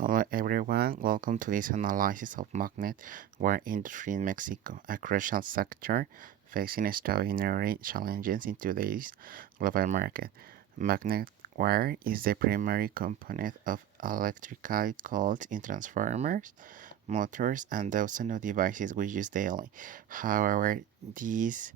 Hello everyone, welcome to this analysis of magnet wire industry in Mexico, a crucial sector facing extraordinary challenges in today's global market. Magnet wire is the primary component of electrical coils in transformers, motors, and dozens of devices we use daily. However, this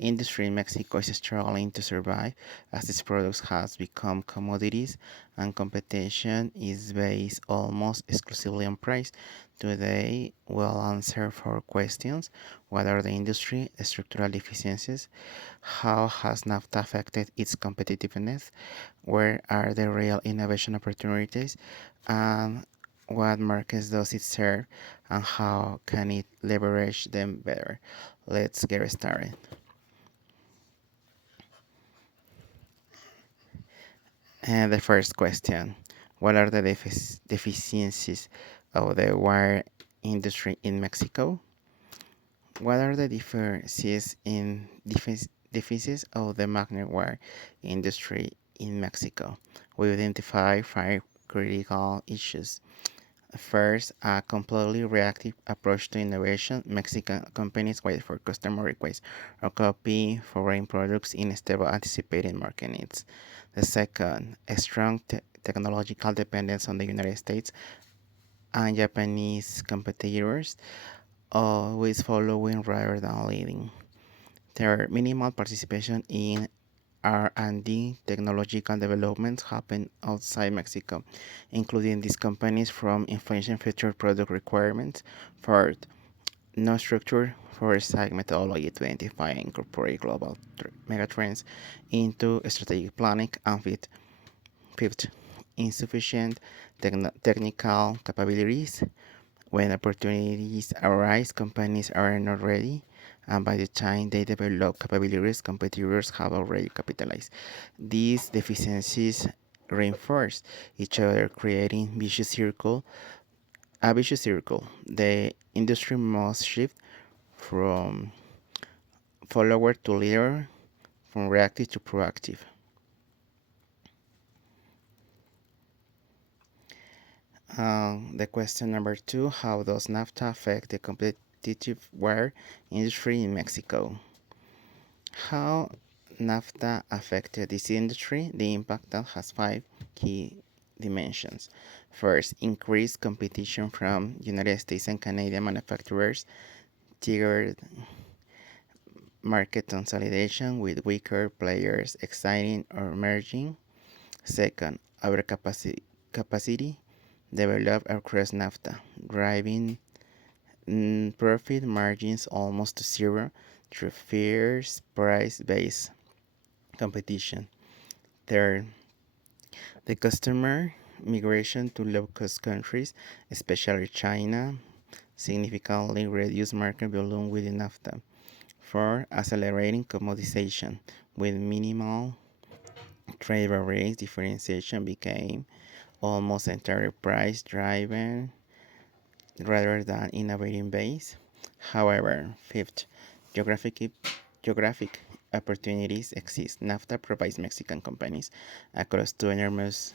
industry in Mexico is struggling to survive as these products have become commodities and competition is based almost exclusively on price. Today, we'll answer four questions. What are the industry structural deficiencies? How has NAFTA affected its competitiveness? Where are the real innovation opportunities? And what markets does it serve? And how can it leverage them better? Let's get started. And the first question, what are the deficiencies of the wire industry in Mexico? What are the deficiencies of the magnet wire industry in Mexico? We identify five critical issues. First, a completely reactive approach to innovation. Mexican companies wait for customer requests or copy foreign products instead of anticipating market needs. The second, a strong technological dependence on the United States and Japanese competitors, always following rather than leading. Third, minimal participation in R&D technological developments happen outside Mexico, including these companies from inflation future product requirements. Fourth, no structure for site methodology to identify and incorporate global megatrends into strategic planning. And fifth, insufficient technical capabilities. When opportunities arise, companies are not ready, and by the time they develop capabilities, competitors have already capitalized. These deficiencies reinforce each other, creating a vicious circle. The industry must shift from follower to leader, from reactive to proactive. The question number two, how does NAFTA affect the competitive wire industry in Mexico? How NAFTA affected this industry? The impact that has five key dimensions. First, increased competition from United States and Canadian manufacturers, triggered market consolidation with weaker players exiting or merging. Second, overcapacity developed across NAFTA, driving profit margins almost to zero through fierce price-based competition. Third, the customer migration to low-cost countries, especially China, significantly reduced market volume within NAFTA. Fourth, accelerating commoditization with minimal trade barriers, differentiation became almost entirely price driven rather than innovating base. However, fifth, geographic geographic opportunities exist. NAFTA provides Mexican companies across two enormous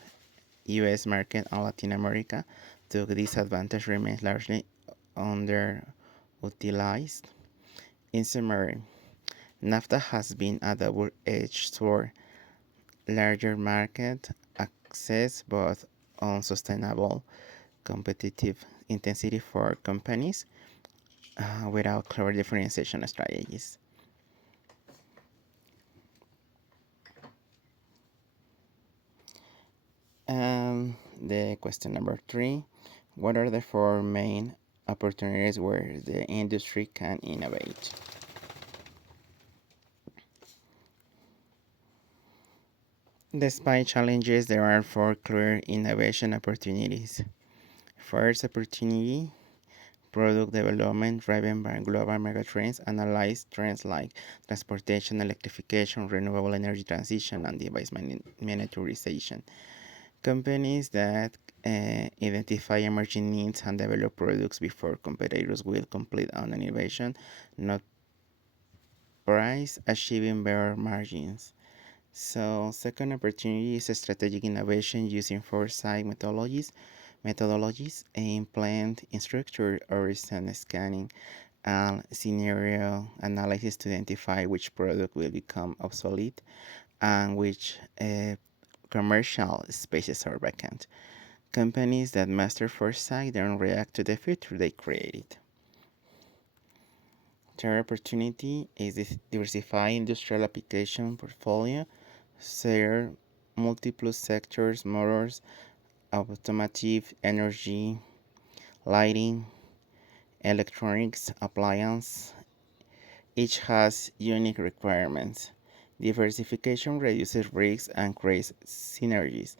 US market and Latin America. Though this advantage remains largely underutilized. In summary, NAFTA has been a double-edged sword, larger market access but unsustainable competitive intensity for companies without clear differentiation strategies. The question number three, what are the four main opportunities where the industry can innovate? Despite challenges, there are four clear innovation opportunities. First opportunity, product development driven by global megatrends, analyze trends like transportation, electrification, renewable energy transition, and device miniaturization. Companies that identify emerging needs and develop products before competitors will complete on innovation, not price, achieving better margins. So, second opportunity is strategic innovation using foresight methodologies. methodologies aim plant in structure horizon scanning and scenario analysis to identify which product will become obsolete and which commercial spaces are vacant. Companies that master foresight don't react to the future they created. Third opportunity is this diversify industrial application portfolio, serve multiple sectors, motors, automotive, energy, lighting, electronics, appliance. Each has unique requirements. Diversification reduces risks and creates synergies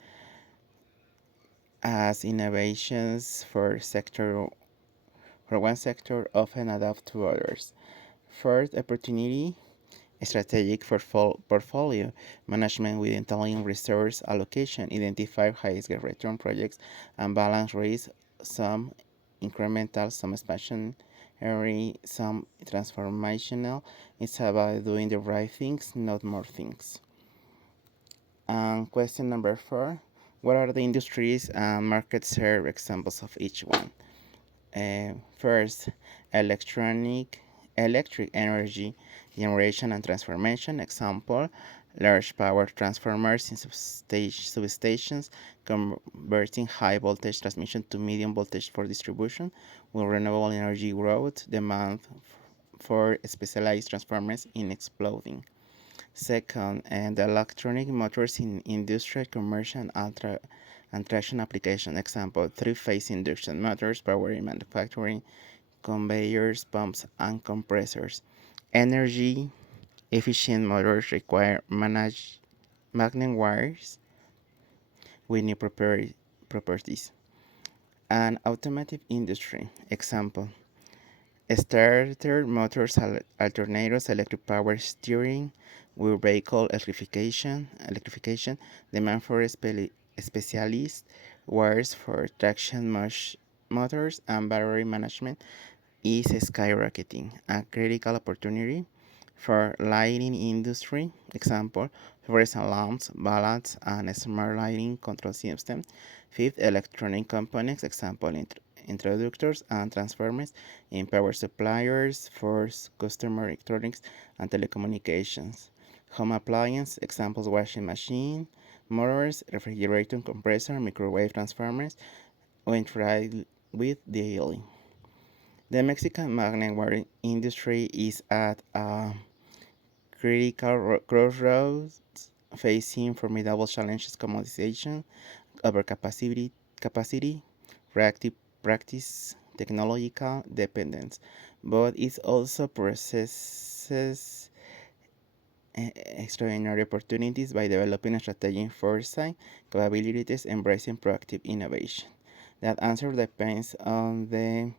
as innovations for one sector often adapt to others. First opportunity strategic portfolio management with intelligent resource allocation, identify highest return projects and balance risk, some incremental, some expansionary, some transformational. It's about doing the right things, not more things. And question number 4, what are the industries and market serve examples of each one? First, electronic, electric energy generation and transformation. Example, large power transformers in substations converting high voltage transmission to medium voltage for distribution. With renewable energy growth, demand for specialized transformers in exploding. Second, and electronic motors in industrial, commercial, and traction application. Example, three-phase induction motors, powering manufacturing, conveyors, pumps, and compressors. Energy efficient motors require magnet wires with new properties. An automotive industry. Example, starter motors, alternators, electric power steering, with vehicle electrification, demand for specialist wires for traction motors and battery management is skyrocketing, a critical opportunity for lighting industry. Example, fluorescent lamps, ballads, and smart lighting control system. Fifth, electronic components. Example, introductors and transformers in power suppliers for customer electronics and telecommunications. Home appliance. Examples, washing machine, motors, refrigerator, compressor, microwave transformers when tried with daily. The Mexican magnet wire industry is at a critical crossroads, facing formidable challenges: commoditization, capacity, reactive practice, technological dependence. But it also possesses extraordinary opportunities by developing a strategic foresight, capabilities, embracing proactive innovation. That answer depends on the